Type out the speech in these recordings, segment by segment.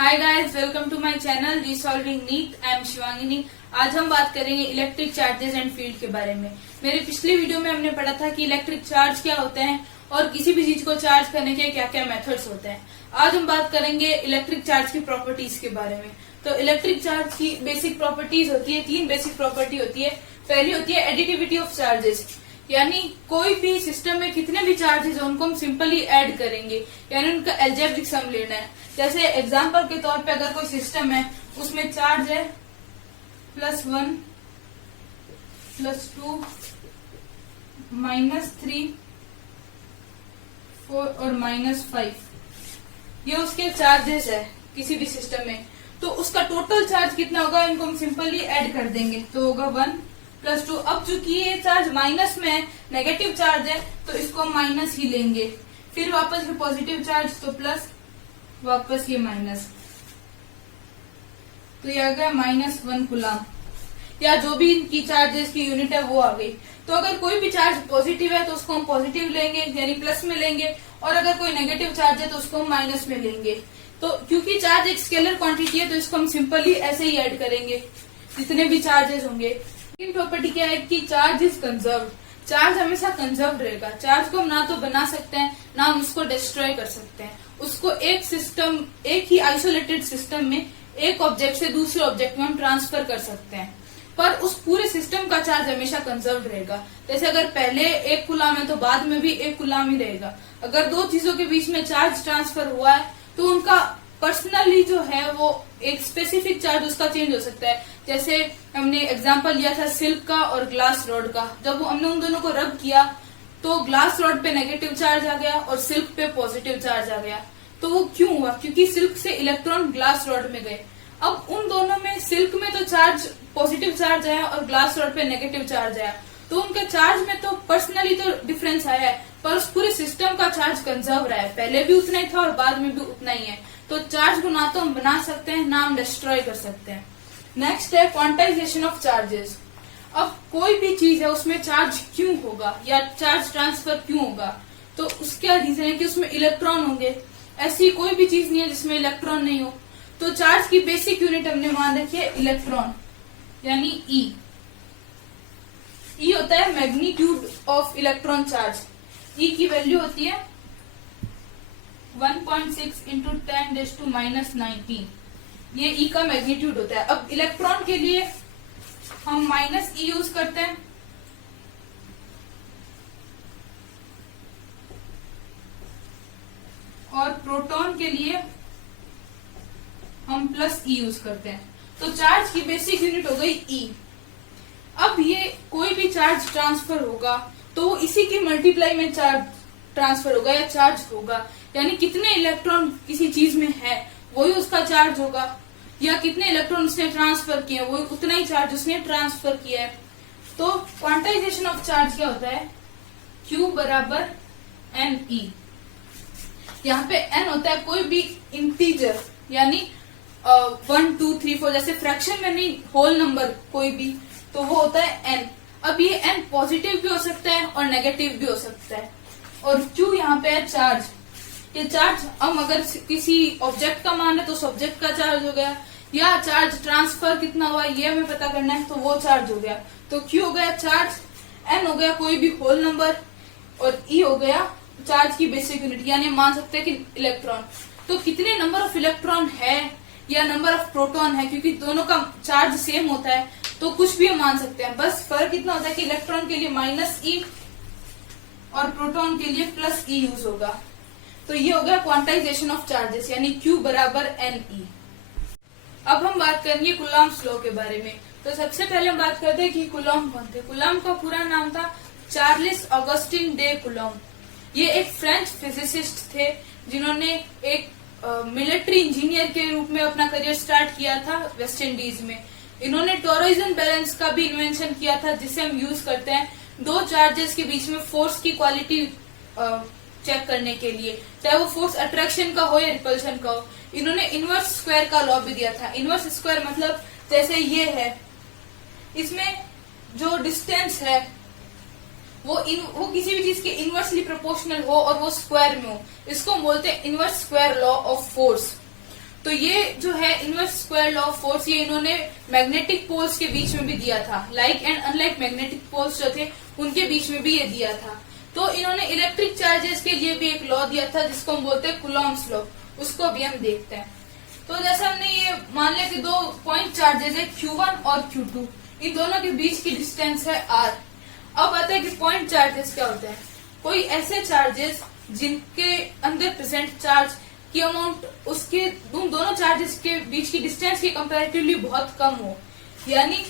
Hi guys, welcome to my channel resolving NEET. I am Shivangini. आज हम बात करेंगे इलेक्ट्रिक चार्जेस एंड फील्ड के बारे में। मेरे पिछले वीडियो में हमने पढ़ा था कि इलेक्ट्रिक चार्ज क्या होते हैं और किसी भी चीज को चार्ज करने के क्या क्या मेथड्स होते हैं। आज हम बात करेंगे इलेक्ट्रिक चार्ज की प्रॉपर्टीज के बारे में। तो इलेक्ट्रिक चार्ज की बेसिक प्रॉपर्टीज होती है, तीन बेसिक प्रॉपर्टी होती है। पहली होती है एडिटिविटी ऑफ चार्जेस, यानी कोई भी सिस्टम में कितने भी चार्जेस है उनको हम सिंपली ऐड करेंगे, यानी उनका एल्जेब्रिक सम लेना है। जैसे एग्जांपल के तौर पे अगर कोई सिस्टम है उसमें चार्ज है +1 +2 -3 4 और -5, ये उसके चार्जेस है किसी भी सिस्टम में। तो उसका टोटल चार्ज कितना होगा इनको हम सिंपली ऐड कर देंगे, तो होगा 1 +2। अब चूंकि ये चार्ज माइनस में है, नेगेटिव चार्ज है, तो इसको हम माइनस ही लेंगे। फिर वापस ये पॉजिटिव चार्ज, तो प्लस, वापस ये माइनस, तो ये आ गया -1 कूलम, या जो भी इनकी चार्जेस की यूनिट है वो आ गई। तो अगर कोई भी चार्ज पॉजिटिव है तो उसको हम पॉजिटिव लेंगे, यानी प्लस में लेंगे, और अगर कोई नेगेटिव चार्ज है तो उसको हम माइनस में लेंगे। तो क्योंकि चार्ज एक स्केलर क्वांटिटी है तो इसको हम सिंपली ऐसे ही ऐड करेंगे जितने भी चार्जेस होंगे। प्रॉपर्टी क्या है कि चार्ज इज कंजर्व। चार्ज हमेशा कंजर्व रहेगा। चार्ज को हम ना तो बना सकते हैं ना हम उसको डिस्ट्रॉय कर सकते हैं। उसको एक सिस्टम, एक ही आइसोलेटेड सिस्टम में एक ऑब्जेक्ट से दूसरे ऑब्जेक्ट में हम ट्रांसफर कर सकते हैं, पर उस पूरे सिस्टम का चार्ज हमेशा कंजर्व रहेगा। जैसे अगर पहले 1 कूलम है तो बाद में भी 1 कूलम ही रहेगा। अगर दो चीजों के बीच में चार्ज ट्रांसफर हुआ है तो उनका पर्सनली जो है वो एक स्पेसिफिक चार्ज उसका चेंज हो सकता है। जैसे हमने एग्जांपल लिया था सिल्क का और ग्लास रॉड का। जब हमने उन दोनों को रब किया तो ग्लास रॉड पे नेगेटिव चार्ज आ गया और सिल्क पे पॉजिटिव चार्ज आ गया। तो वो क्यों हुआ? क्योंकि सिल्क से इलेक्ट्रॉन ग्लास रॉड में गए। अब उन दोनों में सिल्क में तो चार्ज पॉजिटिव चार्ज आया और ग्लास रॉड पे नेगेटिव चार्ज आया, तो उनके चार्ज में तो पर्सनली तो डिफरेंस आया है, पर उस पूरे सिस्टम का चार्ज कंजर्व रहा है। पहले भी उतना ही था और बाद में भी उतना ही है। तो चार्ज को ना तो हम बना सकते हैं ना हम डिस्ट्रॉय कर सकते हैं। नेक्स्ट है क्वांटाइजेशन ऑफ चार्जेस। अब कोई भी चीज है उसमें चार्ज क्यों होगा या चार्ज ट्रांसफर क्यों होगा, तो उसका रीजन है कि उसमें इलेक्ट्रॉन होंगे। ऐसी कोई भी चीज नहीं है जिसमें इलेक्ट्रॉन नहीं हो। तो चार्ज की बेसिक यूनिट हमने मान रखी है इलेक्ट्रॉन, यानी ई। ई होता है मैग्नीट्यूड ऑफ इलेक्ट्रॉन चार्ज। ई की वैल्यू होती है 1.6 × 10⁻⁻19। ये ई का मैग्नीट्यूड होता है। अब इलेक्ट्रॉन के लिए हम -e यूज करते हैं, और प्रोटॉन के लिए हम +e यूज करते हैं। तो चार्ज की बेसिक यूनिट हो गई e। अब ये कोई भी चार्ज ट्रांसफर होगा तो वो इसी की मल्टीप्लाई में चार्ज ट्रांसफर होगा या चार्ज होगा, यानी कितने इलेक्ट्रॉन किसी चीज में है वही उसका चार्ज होगा, या कितने इलेक्ट्रॉन उसने ट्रांसफर किया वो उतना ही चार्ज उसने ट्रांसफर किया है। तो क्वांटाइजेशन ऑफ चार्ज क्या होता है? Q बराबर NE। यहाँ पे n होता है कोई भी इंटीजर, यानी 1 2 3 4, जैसे फ्रैक्शन में नहीं, होल नंबर कोई भी, तो वो होता है n। अब ये n पॉजिटिव भी हो सकता है और नेगेटिव भी हो सकता है। और Q यहाँ पे है चार्ज। ये चार्ज हम अगर किसी ऑब्जेक्ट का मान है तो उस ऑब्जेक्ट का चार्ज हो गया, या चार्ज ट्रांसफर कितना हुआ ये हमें पता करना है तो वो चार्ज हो गया। तो Q हो गया चार्ज, N हो गया कोई भी होल नंबर, और E हो गया चार्ज की बेसिक यूनिट, यानी मान सकते हैं कि इलेक्ट्रॉन। तो कितने नंबर ऑफ इलेक्ट्रॉन है या नंबर ऑफ प्रोटॉन है, क्योंकि दोनों का चार्ज सेम होता है तो कुछ भी हम मान सकते हैं। बस फर्क इतना होता है कि इलेक्ट्रॉन के लिए -e और प्रोटॉन के लिए +e यूज होगा। तो ये हो गया क्वांटाइजेशन ऑफ चार्जेस, यानी Q बराबर NE। अब हम बात करेंगे कूलॉम्स लॉ के बारे में। तो सबसे पहले हम बात करते हैं कि कूलॉम कौन थे। कूलॉम का पूरा नाम था चार्ल्स ऑगस्टिन डे कूलॉम। ये एक फ्रेंच फिजिसिस्ट थे जिन्होंने एक मिलिट्री इंजीनियर के रूप में अपना करियर स्टार्ट किया था वेस्ट इंडीज में। इन्होंने टोरॉइजन बैलेंस का भी इन्वेंशन किया था, जिसे हम यूज करते हैं दो चार्जेस के बीच में फोर्स की क्वालिटी चेक करने के लिए, चाहे वो फोर्स अट्रैक्शन का हो या रिपल्शन का हो। इन्होंने इनवर्स स्क्वायर का लॉ भी दिया था। इनवर्स स्क्वायर मतलब जैसे ये है, इसमें जो डिस्टेंस है वो किसी भी चीज के इनवर्सली प्रोपोर्शनल हो और वो स्क्वायर में हो, इसको हम बोलते हैं inverse square law of force. तो ये जो है inverse square law of force, ये इन्होंने मैग्नेटिक पोल्स के बीच में भी दिया था। Like and unlike magnetic poles जो थे उनके बीच में भी ये दिया था। तो इन्होंने इलेक्ट्रिक चार्जेस के लिए भी एक लॉ दिया था जिसको हम बोलते हैं कुलॉम्स लॉ, उसको अभी हम देखते हैं। तो जैसे हमने ये मान लिया कि दो पॉइंट चार्जेस है Q1 और Q2, इन दोनों के बीच की डिस्टेंस है R। अब आता है कि पॉइंट चार्जेस क्या होता है। कोई ऐसे चार्जेस जिनके अंदर प्रेजेंट चार्ज की अमाउंट उसके उन दोनों चार्जेस के बीच की डिस्टेंस के कंपैरेटिवली बहुत कम हो, यानी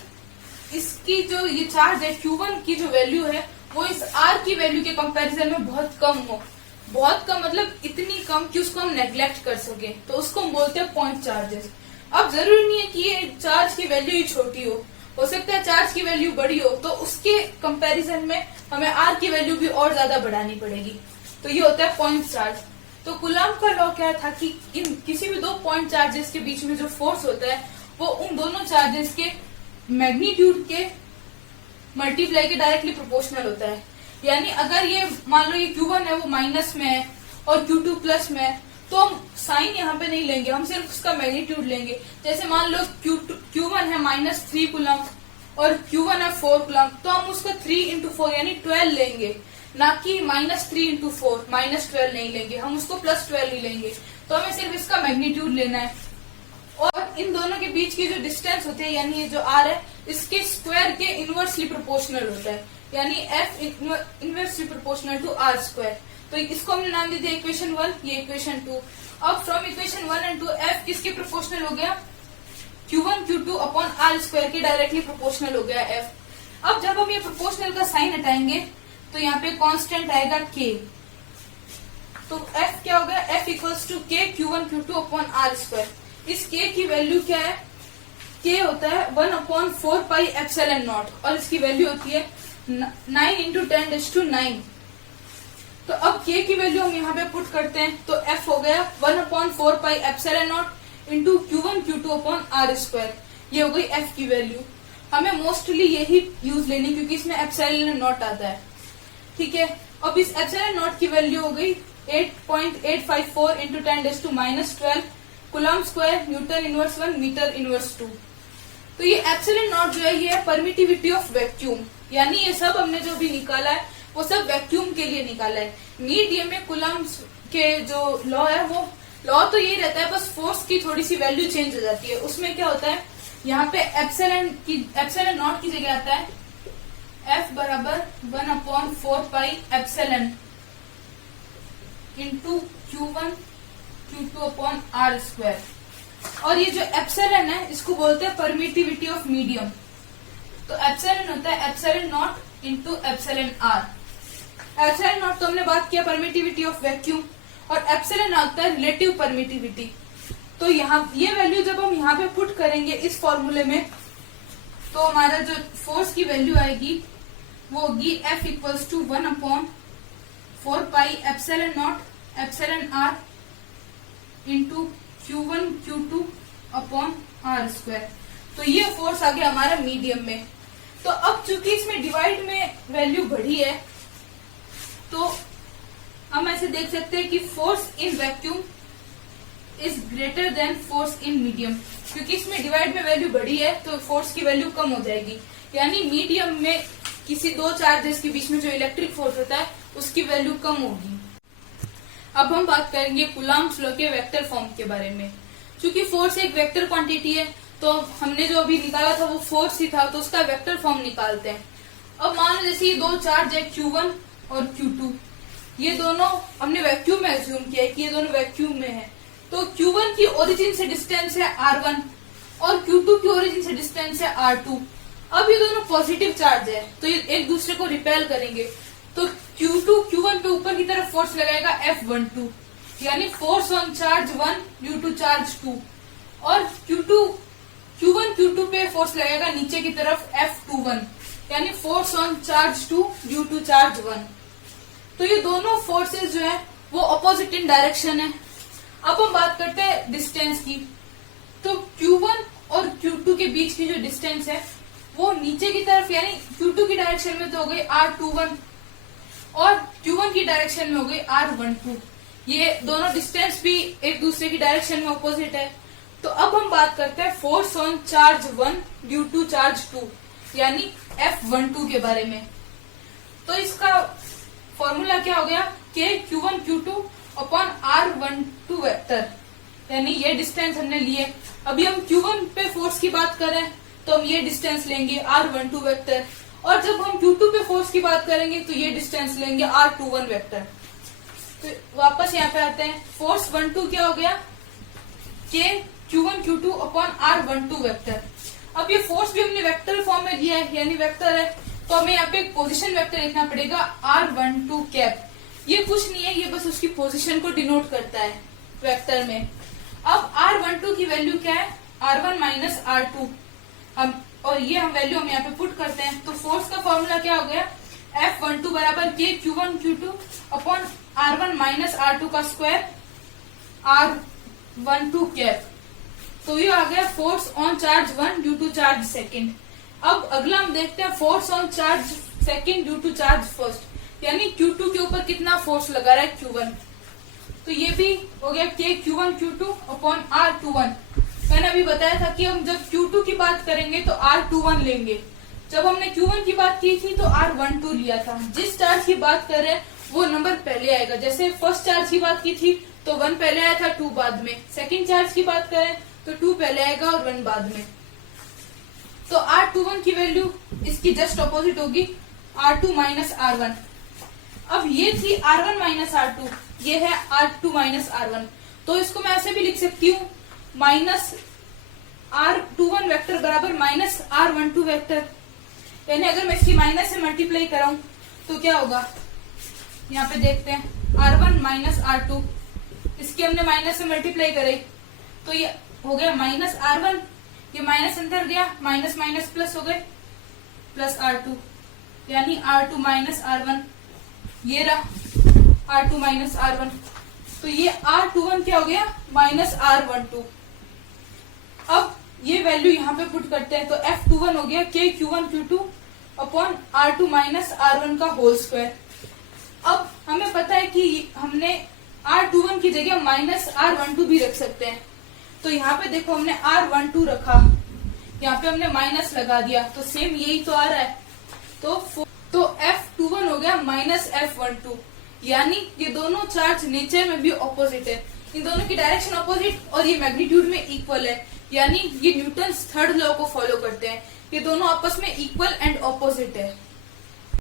इसकी जो ये चार्ज है Q1 की जो वैल्यू है वो इस R की वैल्यू के कंपैरिजन में बहुत कम हो। बहुत कम मतलब इतनी कम कि उसको हम नेग्लेक्ट कर सके, तो उसको हम बोलते हैं पॉइंट चार्जेस। अब जरूरी नहीं है कि ये चार्ज की वैल्यू ही छोटी हो सकता है चार्ज की वैल्यू बड़ी हो, तो उसके कंपैरिजन में हमें R की वैल्यू भी और ज्यादा बढ़ानी पड़ेगी। तो ये होता है पॉइंट चार्ज। तो कूलॉम का लॉ क्या था कि इन किसी भी दो पॉइंट चार्जेस के बीच में जो फोर्स होता है वो उन दोनों चार्जेस के मैग्नीट्यूड के मल्टीप्लाई के डायरेक्टली प्रोपोर्शनल होता है। यानी अगर ये मान लो ये Q1 है वो माइनस में है और Q2 प्लस में है, तो हम साइन यहाँ पे नहीं लेंगे, हम सिर्फ उसका मैग्नीट्यूड लेंगे। जैसे मान लो Q1 है -3 कूलम और Q1 है 4 कूलम, तो हम उसका 3 इंटू 4 यानी 12 लेंगे, ना कि -3 इंटू 4 -12 नहीं लेंगे, हम उसको +12 ही लेंगे। तो हमें सिर्फ इसका मैग्नीट्यूड लेना है। और इन दोनों के बीच की जो डिस्टेंस होती है यानी ये जो R है इसके स्क्वायर के इनवर्सली प्रोपोर्शनल होता है, यानी F inversely proportional to R square. तो इसको हमने नाम दे दिया इक्वेशन 1, ये इक्वेशन 2। अब फ्रॉम इक्वेशन 1 एंड 2 F किसके प्रोपोर्शनल हो गया, Q1 Q2 upon R square के डायरेक्टली प्रोपोर्शनल हो गया F। अब जब हम ये प्रोपोर्शनल का साइन हटाएंगे तो यहाँ पे कांस्टेंट आएगा K। तो F क्या होगा, F equals to K Q1 Q2 upon R square. इस K की वैल्यू क्या है, K होता है 1/4 पाई एप्सिलॉन नॉट और इसकी वैल्यू होती है 9 इंटू 10⁻⁹। तो अब K की वैल्यू हम यहाँ पे पुट करते हैं तो F हो गया 1/4 pi epsilon not into Q1 Q2 upon R square. ये हो गई F की वैल्यू। हमें मोस्टली यही यूज लेनी क्योंकि इसमें एप्सिलॉन नॉट आता है, ठीक है। अब इस एप्सिलॉन नॉट की वैल्यू हो गई 8.854 into 10⁻12 coulomb square newton inverse 1 metre inverse 2। तो ये एप्सिलॉन नॉट जो है ये है परमिटिविटी ऑफ वैक्यूम, यानी ये सब हमने जो भी निकाला है वो सब वैक्यूम के लिए निकाला है। नीड में कूलम के जो लॉ है वो लॉ तो यही रहता है, बस फोर्स की थोड़ी सी वैल्यू चेंज हो जाती है। उसमें क्या होता है, यहाँ पे एप्सिलॉन नॉट की जगह आता है F बराबर 1/4 pi epsilon into Q1 Q2 upon R square. और ये जो एप्सिलॉन है इसको बोलते हैं परमिटिविटी ऑफ मीडियम। तो एप्सिलॉन होता है epsilon not into epsilon R। Epsilon not तो हमने बात किया परमिटिविटी ऑफ वैक्यूम, और एप्सिलॉन होता है रिलेटिव परमिटिविटी। तो यहाँ ये वैल्यू जब हम यहाँ पे पुट करेंगे इस फॉर्मूले में, तो हमारा जो फोर्स की वैल्यू आएगी वो होगी F equals to 1/4 pi epsilon naught epsilon R into Q1 Q2 upon R square. तो ये फोर्स आ गया हमारा मीडियम में। तो अब चूंकि इसमें डिवाइड में वैल्यू बढ़ी है तो हम ऐसे देख सकते हैं कि force in vacuum is greater than force in medium. क्योंकि इसमें डिवाइड में वैल्यू बढ़ी है तो फोर्स की वैल्यू कम हो जाएगी, यानी मीडियम में किसी दो चार्जेस के बीच में जो इलेक्ट्रिक फोर्स होता है उसकी वैल्यू कम होगी। अब हम बात करेंगे कूलॉम्स लॉ के वेक्टर फॉर्म के बारे में। क्योंकि फोर्स एक वेक्टर क्वांटिटी है तो हमने जो अभी निकाला था वो फोर्स ही था, तो उसका वेक्टर फॉर्म निकालते हैं। अब मान लो जैसे ये दो चार्ज है Q1 और Q2, ये दोनों हमने वैक्यूम में एज्यूम किया है कि ये दोनों वैक्यूम में है। तो Q1 की ओरिजिन से डिस्टेंस है R1 और Q2 की ओरिजिन से डिस्टेंस है R2। अब ये दोनों पॉजिटिव चार्ज है तो ये एक दूसरे को रिपेल करेंगे, तो Q1 पे ऊपर की तरफ फोर्स लगाएगा F12, यानी force on charge 1 due to charge 2, और Q1 Q2 पे फोर्स लगेगा नीचे की तरफ F21, यानी force on charge 2 due to charge 1। तो ये दोनों फोर्सेस जो है वो अपोजिट इन डायरेक्शन है। अब हम बात करते हैं डिस्टेंस की। तो Q1 और Q2 के बीच की जो डिस्टेंस है वो नीचे की तरफ यानी Q2 की डायरेक्शन में तो हो गई R21 और Q1 की डायरेक्शन में हो गई R12। ये दोनों डिस्टेंस भी एक दूसरे की डायरेक्शन में ऑपोजिट है। तो अब हम बात करते हैं force on charge 1 due to charge 2 यानी F12 के बारे में। तो इसका फॉर्मूला क्या हो गया, Q1 Q2 upon R12 vector, यानी ये डिस्टेंस हमने लिए। अभी हम Q1 पे फोर्स की बात करें तो हम ये डिस्टेंस लेंगे R12 वेक्टर, और जब हम Q2 पे फोर्स की बात करेंगे तो ये डिस्टेंस लेंगे R21 वेक्टर। तो वापस यहाँ पे आते हैं, फोर्स 12 क्या हो गया, Q1 Q2 upon R12 vector. अब ये फोर्स भी हमने वेक्टर फॉर्म में लिया है, यानी वेक्टर है, तो हमें यहाँ पे एक पोजीशन वेक्टर लिखना पड़ेगा R12 कैप। ये कुछ नहीं है, ये बस उसकी पोजीशन को डिनोट करता है वेक्टर में। अब R12 की वैल्यू क्या है, R1 माइनस R2, और ये हम वैल्यू हम यहाँ पे पुट करते हैं। तो फोर्स का फॉर्मूला क्या हो गया, F12 बराबर Q1 Q2 upon R1 minus R2 का स्क्वायर R12 कैप। तो ये आ गया force on charge 1 due to charge second. अब अगला हम देखते हैं force on charge second due to charge first, यानी Q2 के ऊपर कितना फोर्स लगा रहा है Q1। तो ये भी हो गया Q1 Q2 अपॉन R21। मैंने अभी बताया था कि हम जब Q2 की बात करेंगे तो R21 लेंगे, जब हमने Q1 की बात की थी तो R12 लिया था। जिस चार्ज की बात कर रहे हैं वो नंबर पहले आएगा, जैसे फर्स्ट चार्ज की बात की थी तो 1 पहले आया था, 2 बाद में। सेकंड चार्ज की बात करें तो 2 पहले आएगा और 1 बाद में। तो R21 की वैल्यू इसकी जस्ट ऑपोजिट होगी, R2 माइनस R1। अब ये थी R1 माइनस R2, ये है R2 माइनस R1। तो इसको मैं ऐसे भी लिख सकती हूँ, माइनस R21 वेक्टर बराबर माइनस R12 वेक्टर। यानी अगर मैं इसकी माइनस से मल्टीप्लाई कराऊं तो क्या होगा, यहाँ पे देखते हैं, R1 माइनस R2, इसकी हमने माइनस से मल्टीप्लाई करे तो ये हो गया माइनस R1, ये माइनस अंदर गया, माइनस माइनस प्लस हो गए, प्लस R2, यानी R2 माइनस R1, ये रहा R2 माइनस R1। तो ये R21 क्या हो गया, माइनस R12। अब ये वैल्यू यहाँ पे पुट करते हैं तो F21 हो गया Q1 Q2 upon R2 minus R1 का होल स्क्वायर। अब हमें पता है कि हमने R21 की जगह माइनस R12 भी रख सकते हैं। तो यहाँ पे देखो हमने R12 रखा, यहाँ पे हमने माइनस लगा दिया, तो सेम यही तो आ रहा है। तो F21 हो गया माइनस F12, यानी ये दोनों चार्ज नेचर में भी ऑपोजिट है, इन दोनों की डायरेक्शन ऑपोजिट और ये मैग्नीट्यूड में इक्वल है, यानी ये न्यूटन्स थर्ड लॉ को फॉलो करते हैं। ये दोनों आपस में इक्वल एंड ऑपोजिट है।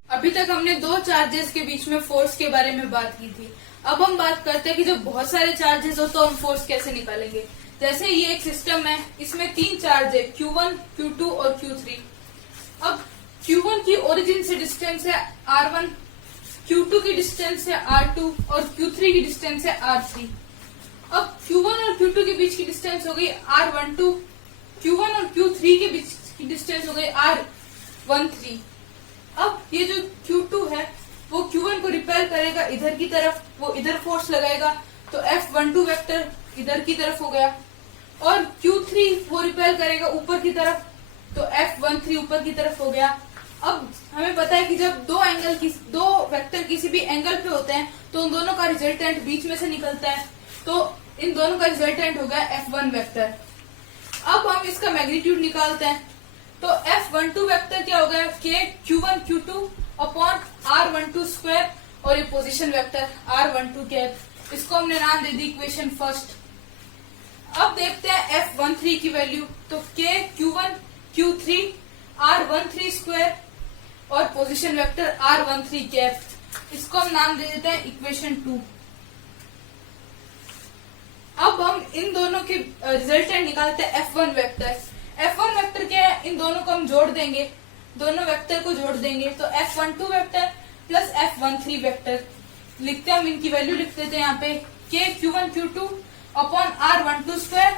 अभी तक हमने दो चार्जेस के बीच में फोर्स के बारे में बात की थी। अब हम बात करते हैं कि जब बहुत सारे चार्जेस हो तो हम फोर्स कैसे निकालेंगे। जैसे ये एक सिस्टम है, इसमें 3 चार्ज है, Q1, Q2 और Q3। अब Q1 की ओरिजिन से डिस्टेंस है R1, Q2 की डिस्टेंस है R2 और Q3 की डिस्टेंस है R3। अब Q1 और Q2 के बीच की डिस्टेंस हो गई R12, Q1 और Q3 के बीच की डिस्टेंस हो गई R13। अब ये जो Q2 है वो Q1 को रिपेल करेगा इधर की तरफ, वो इधर फोर्स लगाएगा, तो F12 वेक्टर इधर की तरफ हो गया, और Q3 वो रिपेल करेगा ऊपर की तरफ, तो F13 ऊपर की तरफ हो गया। अब हमें पता है कि जब दो वेक्टर किसी भी एंगल पे होते हैं तो उन दोनों का रिजल्टेंट बीच में से निकलता है, तो इन दोनों का रिजल्टेंट हो गया F1 वेक्टर। अब हम इसका मैग्नीट्यूड निकालते हैं, तो F12 वेक्टर क्या हो गया, Q1 Q2 upon R12 square, और ये पोजीशन वेक्टर R12 कैप, इसको हमने नाम दे दी इक्वेशन फर्स्ट। अब देखते हैं F13 की वैल्यू, तो Q1 Q3 R13 स्क्वायर और पोजीशन वेक्टर R13 कैप, इसको हम नाम दे देते हैं इक्वेशन 2। अब हम इन दोनों के रिजल्टेंट निकालते हैं F1 वेक्टर। F1 वेक्टर क्या है, इन दोनों को हम जोड़ देंगे, दोनों वेक्टर को जोड़ देंगे, तो F12 vector plus F13 vector लिखते हैं, हम इनकी वैल्यू लिख देते हैं यहाँ पे, Q1 Q2 upon R12 square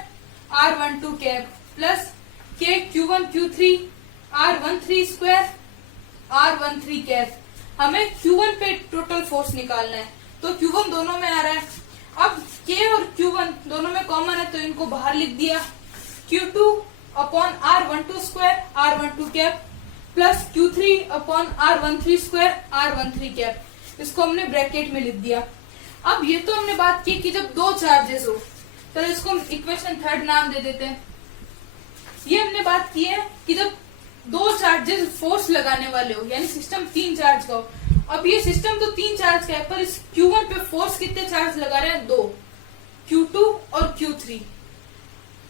R12 cap plus Q1 Q3 R13 square R13 cap. हमें Q1 पे टोटल फोर्स निकालना है, तो Q1 दोनों में आ रहा है। अब K और Q1 दोनों में कॉमन है तो इनको बाहर लिख दिया, Q2 upon R12 square R12 cap plus Q3 upon R13 square R13 cap, इसको हमने ब्रैकेट में लिख दिया। अब ये तो हमने बात की कि जब दो चार्जेस हो, तो इसको हम इक्वेशन थर्ड नाम दे देते हैं। ये हमने बात की है कि जब दो चार्जेस फोर्स लगाने वाले हो, यानी सिस्टम 3 चार्ज का हो। अब ये सिस्टम तो 3 चार्ज का है, पर इस Q1 पे फोर्स कितने चार्ज लगा रहे हैं? 2, Q2 और Q3।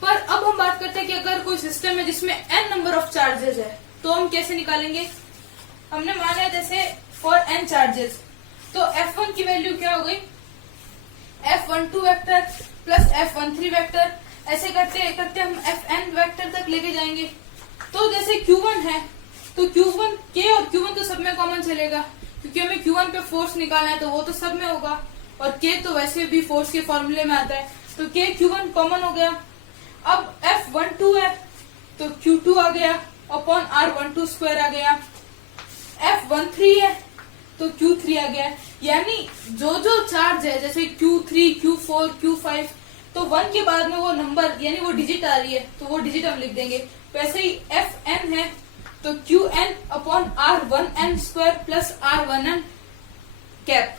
पर अब हम बात करते हैं कि अगर कोई सिस्टम है जिसमें n नंबर ऑफ चार्जेस है, तो हम कैसे निकालेंगे? हमने माना है जैसे फॉर n चार्जेस, तो F1 की वैल्यू क्या हो गई? F12 vector plus F13 vector, ऐसे करते करते हम Fn वेक्टर तक लेके जाएंगे। तो जैसे Q1 है, तो Q1 K और Q1 तो सब में कॉमन चलेगा, क्योंकि हमें Q1 पे फोर्स निकालना है, तो वो तो सब में होगा, और K तो वैसे भी फोर्स के फॉर्मूले में आता है, तो K Q1 कॉमन हो गया। अब F12 है, तो Q2 आ गया अपॉन R12 स्क्वायर आ गया। F13 है, तो Q3 आ गया। यानी जो जो चार्ज है, जैसे Q3, Q4, Q5, तो 1 के बाद में वो नंबर यानी वो डिजिट आ रही है, तो वो डिजिट हम लिख देंगे। वैसे ही Fn है, तो Qn upon R1n square plus R1n cap,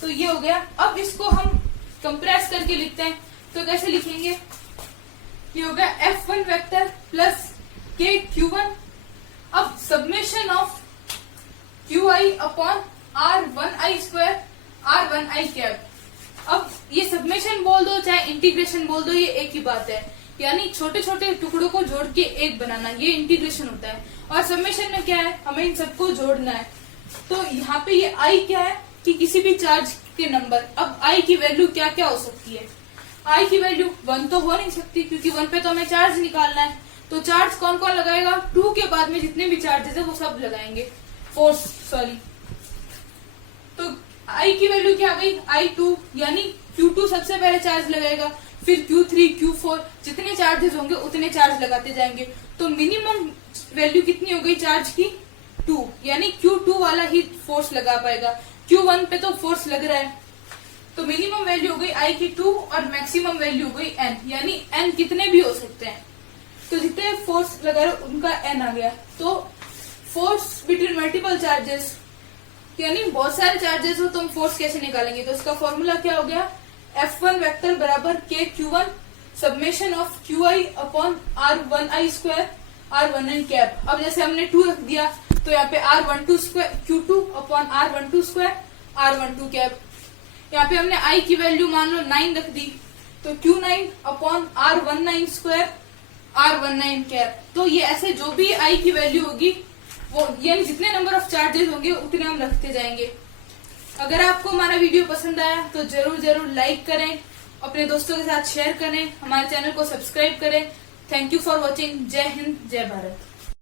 तो ये हो गया। अब इसको हम कंप्रेस करके लिखते हैं, तो कैसे लिखेंगे? ये हो गया F1 vector plus K Q1, अब summation of Qi upon R1i square R1i cap. अब ये सब्मेशन बोल दो चाहे इंटीग्रेशन बोल दो, ये एक ही बात है, यानी छोटे छोटे टुकड़ों को जोड़ के एक बनाना, ये इंटीग्रेशन होता है। और सब्मेशन में क्या है? हमें इन सबको जोड़ना है। तो यहाँ पे ये i क्या है कि किसी भी चार्ज के नंबर। अब i की वैल्यू क्या क्या हो सकती है? i की वैल्यू 1 तो हो नहीं सकती, क्योंकि 1 पे तो हमें चार्ज निकालना है। तो चार्ज कौन कौन लगाएगा? 2 के बाद में जितने भी चार्जेस है वो सब लगाएंगे, फोर्स सॉरी। तो i की वैल्यू क्या आ गई? i2, यानी Q2 सबसे पहले चार्ज लगाएगा, फिर Q3, Q4, जितने चार्जेस होंगे उतने चार्ज लगाते जाएंगे। तो मिनिमम वैल्यू कितनी हो गई चार्ज की? 2, यानी Q2 वाला ही फोर्स लगा पाएगा, Q1 पे तो फोर्स लग रहा है। तो मिनिमम वैल्यू हो गई i की 2 और मैक्सिमम वैल्यू हो गई n, यानी n कितने भी हो सकते हैं। तो जितने फोर्स लगा रहे उनका n आ गया। तो फोर्स बिटवीन मल्टीपल चार्जेस, यानी बहुत सारे चार्जेस हो तो हम फोर्स कैसे निकालेंगे? तो उसका फॉर्मूला क्या हो गया? F1 वेक्टर बराबर K Q1 summation of Qi upon R1i square R1n cap. अब जैसे हमने 2 रख दिया, तो यहाँ पे R12 square Q2 upon R12 square R12 cap. यहाँ पे हमने i की वैल्यू मान लो 9 रख दी, तो Q9 upon R19 square R19 cap. तो ये ऐसे जो भी i की वैल्यू होगी वो, यानी जितने नंबर ऑफ चार्जेस होंगे उतने हम रखते जाएंगे। अगर आपको हमारा वीडियो पसंद आया तो जरूर लाइक करें, अपने दोस्तों के साथ शेयर करें, हमारे चैनल को सब्सक्राइब करें। Thank you for watching. जय हिंद, जय भारत।